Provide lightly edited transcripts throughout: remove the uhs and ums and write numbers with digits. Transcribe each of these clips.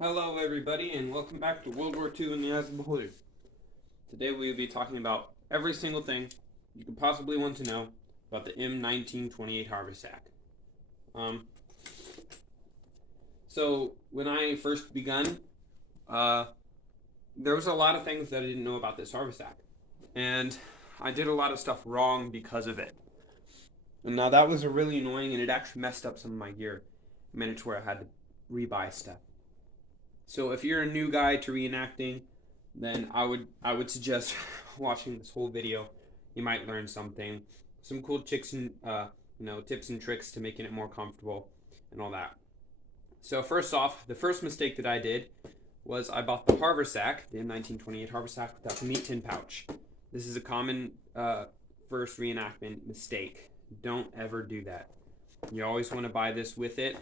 Hello everybody and welcome back to World War II in the Eyes of the Beholder. Today we will be talking about every single thing you could possibly want to know about the M1928 Haversack. So when I first begun, there was a lot of things that I didn't know about this Haversack. And I did a lot of stuff wrong because of it. And now that was really annoying, and it actually messed up some of my gear. It made it to where I had to rebuy stuff. So if you're a new guy to reenacting, then I would suggest watching this whole video. You might learn something, some cool tips and tips and tricks to making it more comfortable and all that. So first off, the first mistake that I did was I bought the Haversack, the M1928 Haversack, without the meat tin pouch. This is a common first reenactment mistake. Don't ever do that. You always want to buy this with it,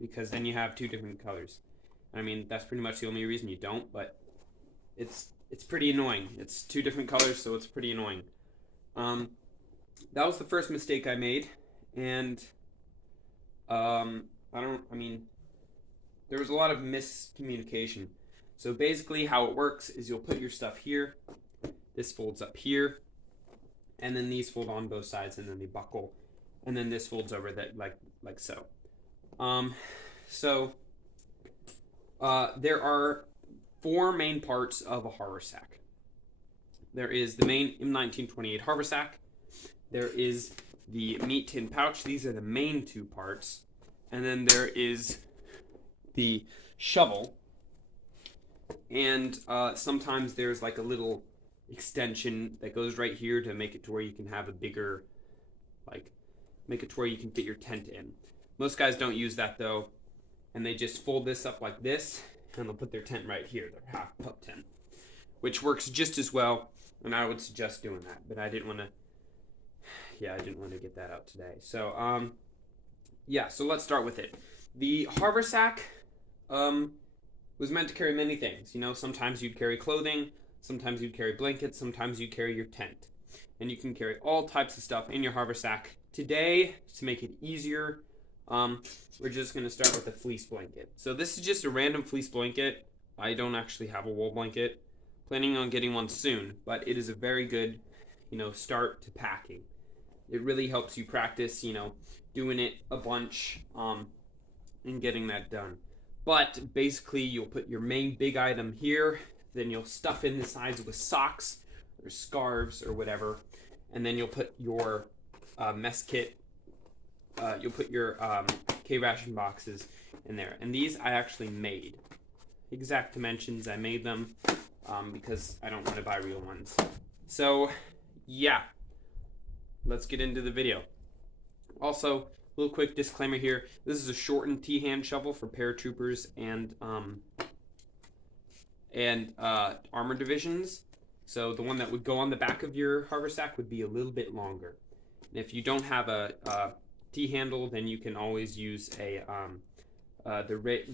because then you have two different colors. I mean, that's pretty much the only reason you don't, but it's pretty annoying. It's two different colors, so it's pretty annoying. That was the first mistake I made, and there was a lot of miscommunication. So basically how it works is you'll put your stuff here, this folds up here, and then these fold on both sides, and then they buckle, and then this folds over that like so. There are four main parts of a haversack. There is the main M1928 haversack. There is the meat tin pouch. These are the main two parts. And then there is the shovel. And sometimes there's like a little extension that goes right here to make it to where you can have a bigger, make it to where you can fit your tent in. Most guys don't use that though. And they just fold this up like this, and they'll put their tent right here, their half pup tent, which works just as well, and I would suggest doing that, but I didn't want to get that out today. So, so let's start with it. The haversack was meant to carry many things. You know, sometimes you'd carry clothing, sometimes you'd carry blankets, sometimes you'd carry your tent. And you can carry all types of stuff in your haversack. Today, to make it easier, we're just going to start with a fleece blanket. So this is just a random fleece blanket. I don't actually have a wool blanket. Planning on getting one soon, but it is a very good, start to packing. It really helps you practice, doing it a bunch, and getting that done. But basically, you'll put your main big item here, then you'll stuff in the sides with socks or scarves or whatever, and then you'll put your mess kit. You'll put your K-ration boxes in there. And these I actually made. Exact dimensions, I made them because I don't want to buy real ones. So, yeah. Let's get into the video. Also, a little quick disclaimer here. This is a shortened T-hand shovel for paratroopers and armor divisions. So the one that would go on the back of your haversack would be a little bit longer. And if you don't have a T-handle, then you can always use the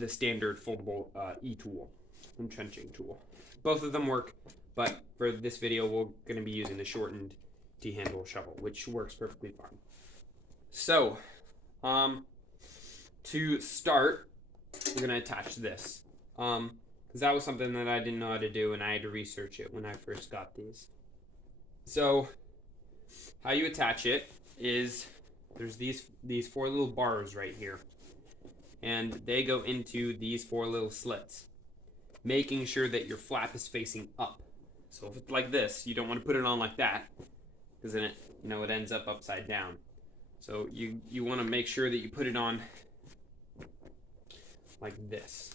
standard foldable E-tool, entrenching tool. Both of them work, but for this video, we're going to be using the shortened T-handle shovel, which works perfectly fine. So, to start, we're going to attach this, because that was something that I didn't know how to do, and I had to research it when I first got these. So, how you attach it is there's these four little bars right here, and they go into these four little slits, making sure that your flap is facing up. So if it's like this, you don't want to put it on like that, because then it ends up upside down. So you want to make sure that you put it on like this,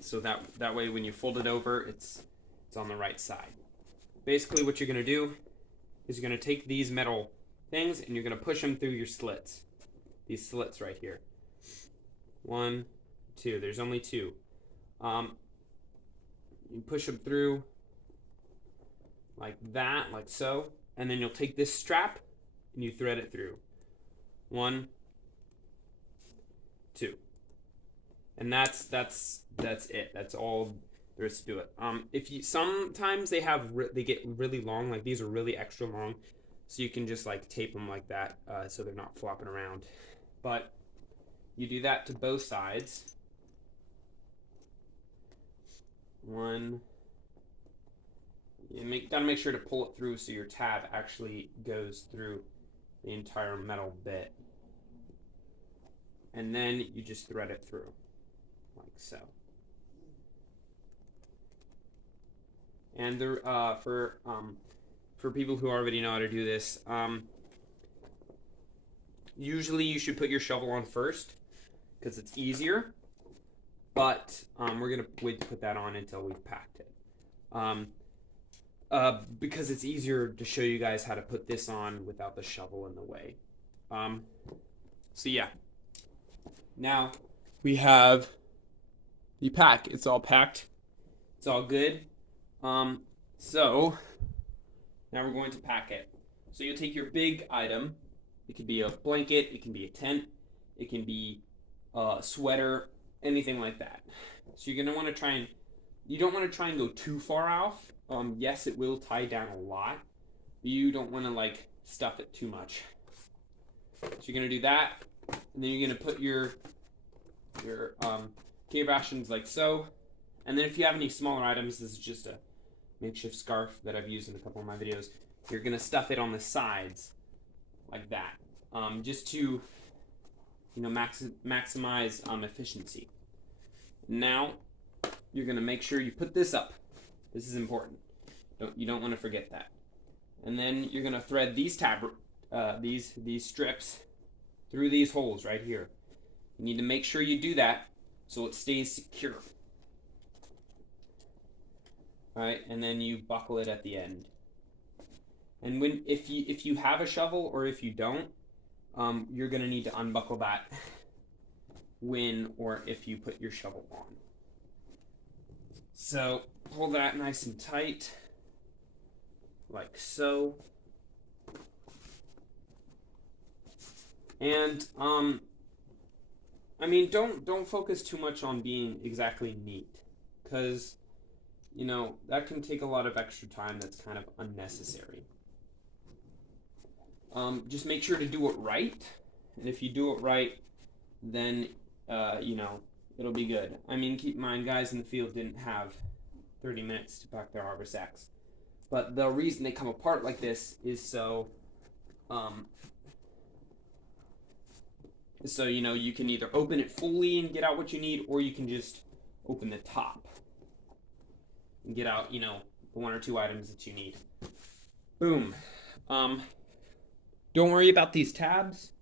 so that way when you fold it over, it's on the right side. Basically what you're going to do is you're going to take these metal things and you're going to push them through your slits. These slits right here. 1, 2. There's only 2. You push them through like that, like so, and then you'll take this strap and you thread it through. 1, 2. And that's it. That's all there is to do it. Sometimes they get really long, like these are really extra long. So you can just like tape them like that so they're not flopping around. But You do that to both sides. One. You gotta make sure to pull it through so your tab actually goes through the entire metal bit. And then you just thread it through, like so. And for people who already know how to do this, usually you should put your shovel on first because it's easier. But we're gonna wait to put that on until we've packed it. Because it's easier to show you guys how to put this on without the shovel in the way. So yeah. Now we have the pack. It's all packed. It's all good. So now we're going to pack it. So you take your big item. It could be a blanket. It can be a tent. It can be a sweater. Anything like that. So you're gonna want to try and you don't want to try and go too far off. Yes, it will tie down a lot, but you don't want to like stuff it too much. So you're gonna do that, and then you're gonna put your cave rations like so, and then if you have any smaller items, this is just a makeshift scarf that I've used in a couple of my videos. You're gonna stuff it on the sides like that, just to maximize efficiency. Now you're gonna make sure you put this up. This is important. You don't want to forget that. And then you're gonna thread these these strips through these holes right here. You need to make sure you do that so it stays secure. All right, and then you buckle it at the end. And if you have a shovel or if you don't, you're gonna need to unbuckle that when or if you put your shovel on. So pull that nice and tight, like so. And I mean, don't focus too much on being exactly neat, because that can take a lot of extra time that's kind of unnecessary. Just make sure to do it right, and if you do it right, then it'll be good. I mean, keep in mind, guys in the field didn't have 30 minutes to pack their haversacks, but the reason they come apart like this is so you can either open it fully and get out what you need, or you can just open the top and get out the 1 or 2 items that you need. Boom. Don't worry about these tabs.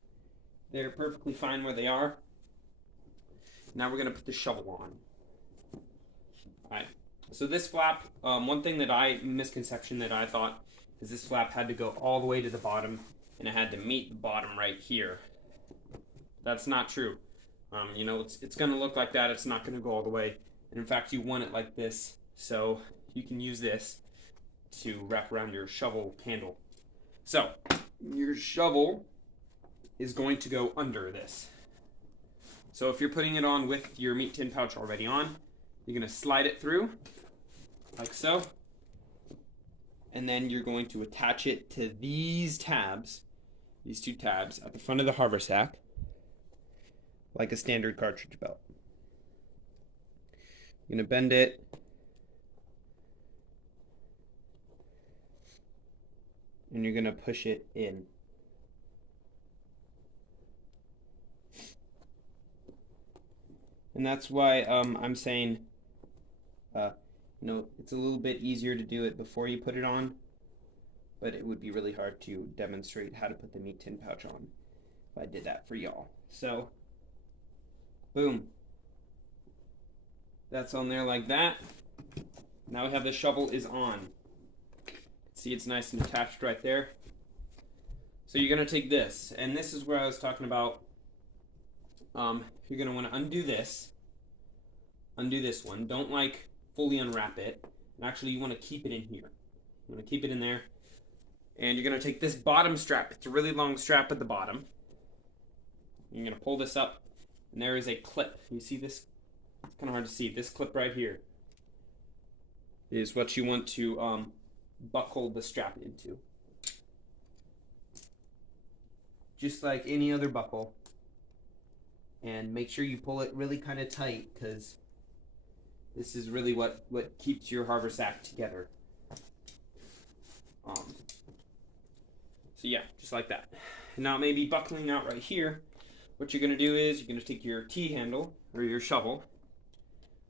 They're perfectly fine where they are. Now we're going to put the shovel on. Alright, so this flap, misconception that I thought is this flap had to go all the way to the bottom and it had to meet the bottom right here. That's not true. It's going to look like that. It's not going to go all the way. And in fact, you want it like this, so you can use this to wrap around your shovel handle. So your shovel is going to go under this. So if you're putting it on with your meat tin pouch already on, you're going to slide it through like so, and then you're going to attach it to these tabs, these 2 tabs at the front of the haversack, like a standard cartridge belt. You're going to bend it, and you're going to push it in. And that's why I'm saying, it's a little bit easier to do it before you put it on, but it would be really hard to demonstrate how to put the meat tin pouch on if I did that for y'all. So, boom. That's on there like that. Now we have the shovel is on. See, it's nice and attached right there. So you're going to take this, and this is where I was talking about. You're going to want to undo this one. Don't fully unwrap it. And actually, you want to keep it in here. You want to keep it in there. And you're going to take this bottom strap. It's a really long strap at the bottom. You're going to pull this up, and there is a clip. You see this? It's kind of hard to see. This clip right here is what you want to buckle the strap into. Just like any other buckle. and make sure you pull it really kind of tight, because this is really what keeps your haversack together. So yeah, just like that. Now maybe buckling out right here, what you're going to do is you're going to take your T-handle or your shovel,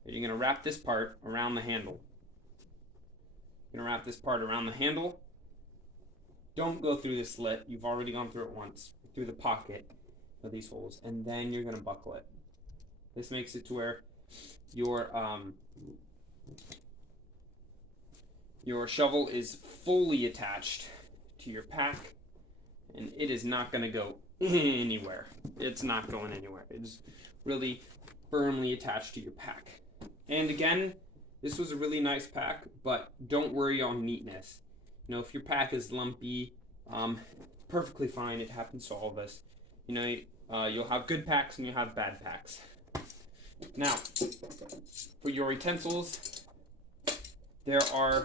and you're going to wrap this part around the handle. You're going to wrap this part around the handle. Don't go through the slit. You've already gone through it once, through the pocket of these holes, and then you're going to buckle it. This makes it to where your shovel is fully attached to your pack, and it is not going to go anywhere. It's not going anywhere. It's really firmly attached to your pack. And again, this was a really nice pack, but don't worry on neatness. You know, if your pack is lumpy, perfectly fine. It happens to all of us. You know, you'll have good packs and you'll have bad packs. Now, for your utensils, there are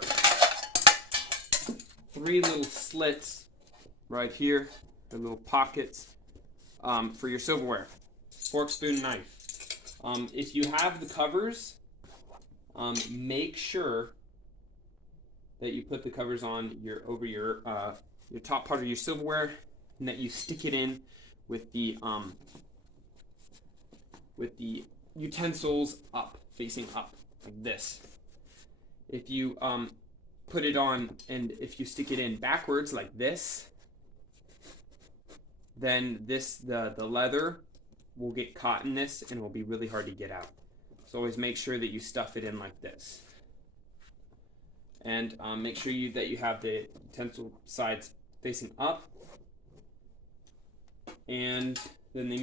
3 little slits right here, the little pockets, for your silverware: fork, spoon, knife. If you have the covers, make sure that you put the covers on over your top part of your silverware, and that you stick it in with the utensils up, facing up, like this. If you put it on, and if you stick it in backwards like this, then the leather will get caught in this and it will be really hard to get out. So always make sure that you stuff it in like this. And make sure that you have the utensil sides facing up. And then the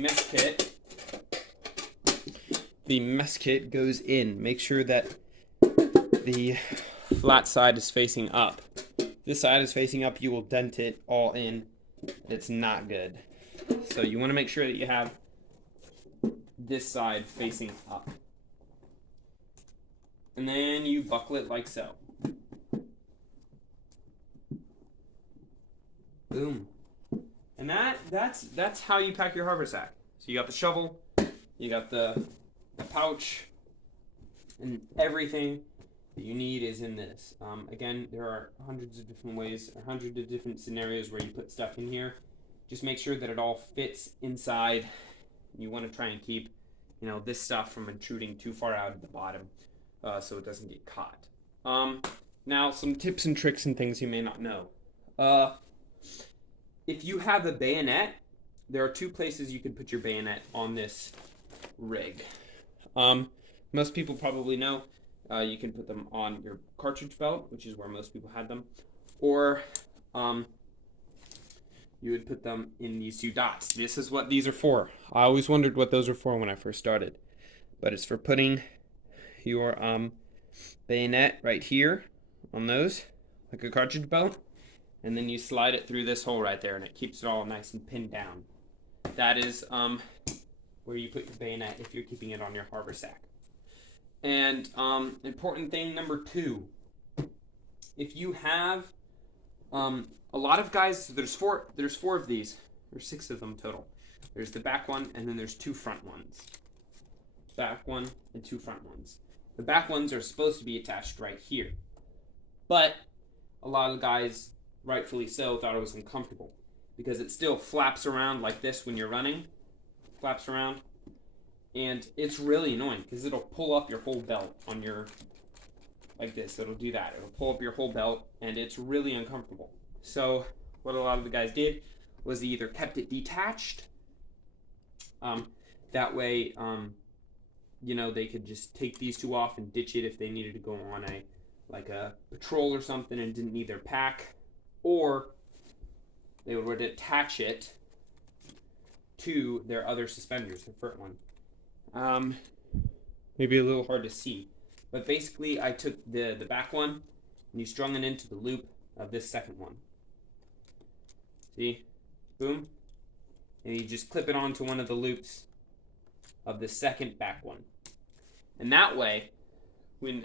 mess kit goes in. Make sure that the flat side is facing up. If this side is facing up, you will dent it all in. It's not good. So you want to make sure that you have this side facing up. And then you buckle it like so. Boom. And that's how you pack your haversack. So you got the shovel, you got the pouch, and everything that you need is in this. Again, there are hundreds of different ways, or hundreds of different scenarios where you put stuff in here. Just make sure that it all fits inside. You want to try and keep, this stuff from intruding too far out at the bottom, so it doesn't get caught. Now, some tips and tricks and things you may not know. If you have a bayonet, there are 2 places you can put your bayonet on this rig. Most people probably know you can put them on your cartridge belt, which is where most people had them, or you would put them in these 2 dots. This is what these are for. I always wondered what those were for when I first started, but it's for putting your bayonet right here on those, like a cartridge belt, and then you slide it through this hole right there, and it keeps it all nice and pinned down. That is where you put your bayonet if you're keeping it on your haversack. And important thing number 2, if you have a lot of guys, so there's 4 of these. There's 6 of them total. There's the back one, and then there's 2 front ones. Back one and 2 front ones. The back ones are supposed to be attached right here, but a lot of guys, rightfully so, thought it was uncomfortable because it still flaps around like this when you're running. Flaps around, and it's really annoying because it'll pull up your whole belt on your, like this. It'll do that. It'll pull up your whole belt, and it's really uncomfortable. So what a lot of the guys did was they either kept it detached. That way, they could just take these 2 off and ditch it if they needed to go on a patrol or something and didn't need their pack, or they would attach it to their other suspenders, the front one. Maybe a little hard to see, but basically I took the back one and you strung it into the loop of this second one. See? Boom. And you just clip it onto one of the loops of the second back one. And that way, when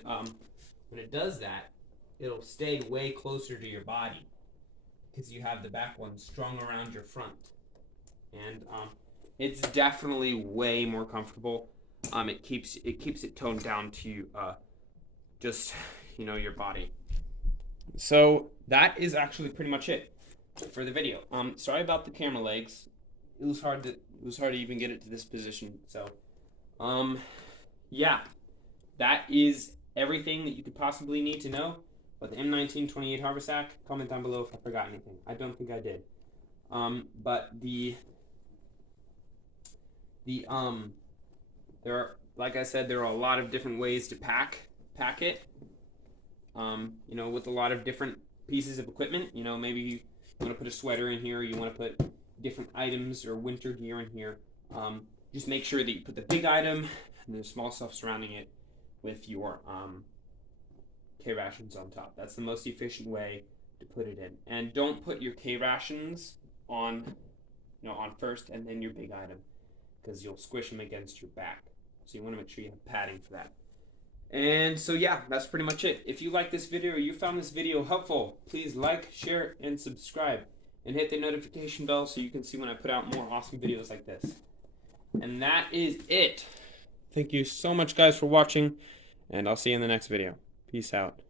it does that, it'll stay way closer to your body because you have the back one strung around your front. And It's definitely way more comfortable. It keeps it toned down to just your body. So that is actually pretty much it for the video. Sorry about the camera legs. It was hard to even get it to this position. So, yeah, that is everything that you could possibly need to know about the M1928 Haversack. Comment down below if I forgot anything. I don't think I did. But there are, like I said, there are a lot of different ways to pack it. With a lot of different pieces of equipment. Maybe you want to put a sweater in here, or you want to put different items or winter gear in here. Just make sure that you put the big item and the small stuff surrounding it with your K rations on top. That's the most efficient way to put it in. And don't put your K rations on first and then your big item, because you'll squish them against your back. So you want to make sure you have padding for that. And so yeah, that's pretty much it. If you like this video or you found this video helpful, please like, share, and subscribe. And hit the notification bell so you can see when I put out more awesome videos like this. And that is it. Thank you so much, guys, for watching. And I'll see you in the next video. Peace out.